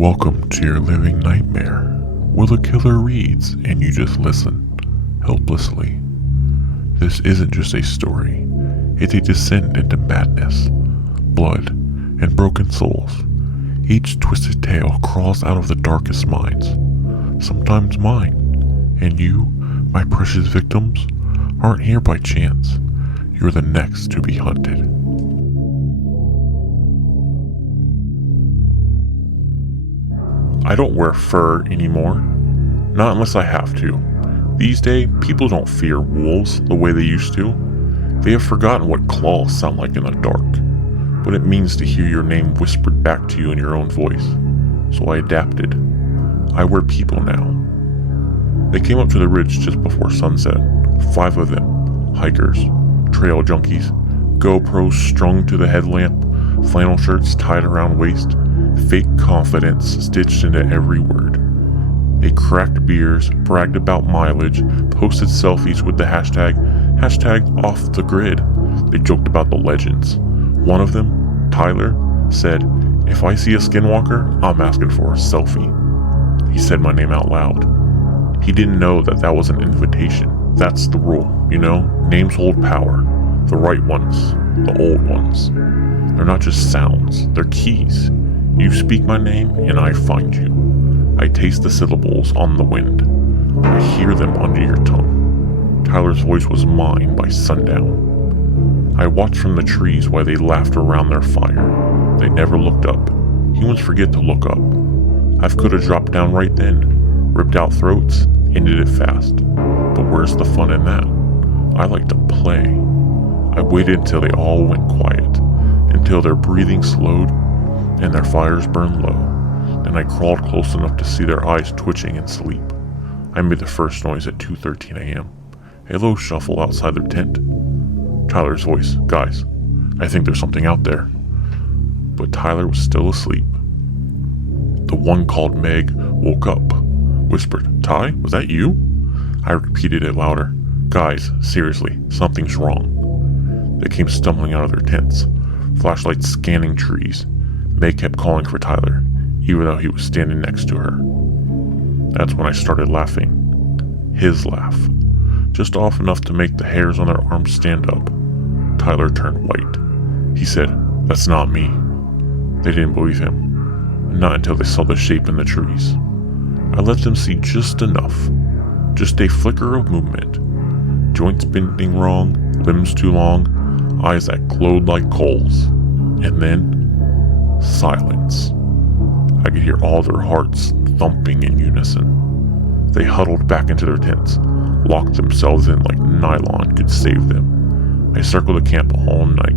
Welcome to your living nightmare, where the killer reads and you just listen, helplessly. This isn't just a story, it's a descent into madness, blood, and broken souls. Each twisted tale crawls out of the darkest minds, sometimes mine, and you, my precious victims, aren't here by chance. You're the next to be hunted. I don't wear fur anymore, not unless I have to. These days, people don't fear wolves the way they used to. They have forgotten what claws sound like in the dark, what it means to hear your name whispered back to you in your own voice. So I adapted. I wear people now. They came up to the ridge just before sunset, 5 of them, hikers, trail junkies, GoPros strung to the headlamp, flannel shirts tied around waist, fake confidence stitched into every word. They cracked beers, bragged about mileage, posted selfies with the hashtag off the grid. They joked about the legends. One of them, Tyler, said, "If I see a Skinwalker, I'm asking for a selfie." He said my name out loud. He didn't know that was an invitation. That's the rule, you know? Names hold power. The right ones, the old ones. They're not just sounds, they're keys. You speak my name and I find you. I taste the syllables on the wind. I hear them under your tongue. Tyler's voice was mine by sundown. I watched from the trees while they laughed around their fire. They never looked up. Humans forget to look up. I could have dropped down right then, ripped out throats, ended it fast. But where's the fun in that? I like to play. I waited until they all went quiet, until their breathing slowed and their fires burned low. Then I crawled close enough to see their eyes twitching in sleep. I made the first noise at 2:13 a.m. A low shuffle outside their tent. Tyler's voice, "Guys, I think there's something out there." But Tyler was still asleep. The one called Meg woke up, whispered, "Ty, was that you?" I repeated it louder. "Guys, seriously, something's wrong." They came stumbling out of their tents, flashlights scanning trees. Meg kept calling for Tyler, even though he was standing next to her. That's when I started laughing. His laugh. Just off enough to make the hairs on their arms stand up. Tyler turned white. He said, "That's not me." They didn't believe him. Not until they saw the shape in the trees. I let them see just enough. Just a flicker of movement. Joints bending wrong, limbs too long, eyes that glowed like coals. And then silence. I could hear all their hearts thumping in unison. They huddled back into their tents, locked themselves in like nylon could save them. I circled the camp all night,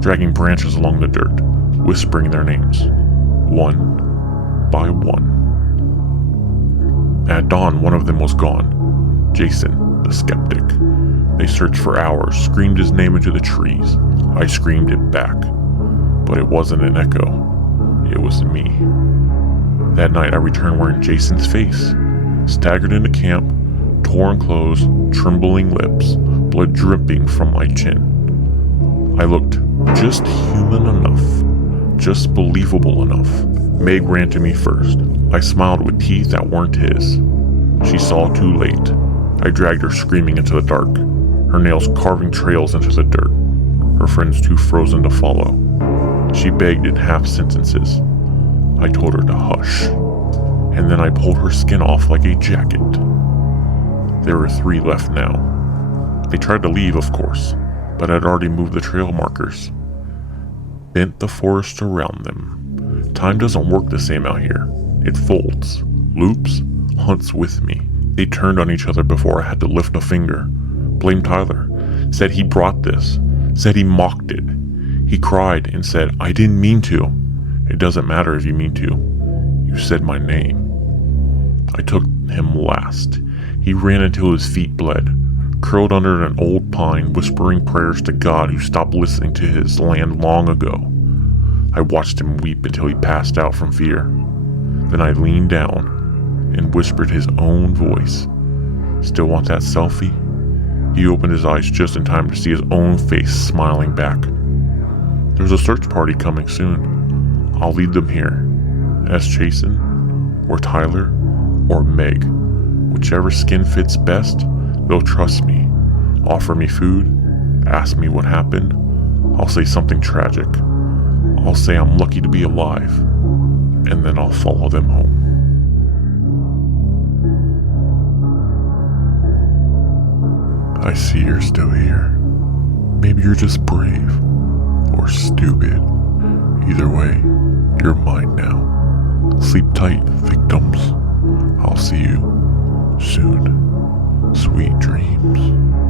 dragging branches along the dirt, whispering their names, one by one. At dawn, one of them was gone. Jason, the skeptic. They searched for hours, screamed his name into the trees. I screamed it back. But it wasn't an echo. It was me. That night I returned wearing Jason's face, staggered into camp, torn clothes, trembling lips, blood dripping from my chin. I looked just human enough, just believable enough. Meg ran to me first. I smiled with teeth that weren't his. She saw too late. I dragged her screaming into the dark, her nails carving trails into the dirt, her friends too frozen to follow. She begged in half sentences. I told her to hush, and then I pulled her skin off like a jacket. There were 3 left now. They tried to leave, of course, but I'd already moved the trail markers, bent the forest around them. Time doesn't work the same out here. It folds, loops, hunts with me. They turned on each other before I had to lift a finger. Blamed Tyler, said he brought this, said he mocked it. He cried and said, "I didn't mean to." It doesn't matter if you mean to. You said my name. I took him last. He ran until his feet bled, curled under an old pine, whispering prayers to God who stopped listening to his land long ago. I watched him weep until he passed out from fear. Then I leaned down and whispered his own voice. "Still want that selfie?" He opened his eyes just in time to see his own face smiling back. "There's a search party coming soon. I'll lead them here. as Jason, or Tyler, or Meg. Whichever skin fits best, they'll trust me, offer me food, ask me what happened. I'll say something tragic. I'll say I'm lucky to be alive, and then I'll follow them home. I see you're still here. Maybe you're just brave, or stupid. Either way, you're mine now. Sleep tight, victims. I'll see you soon. Sweet dreams.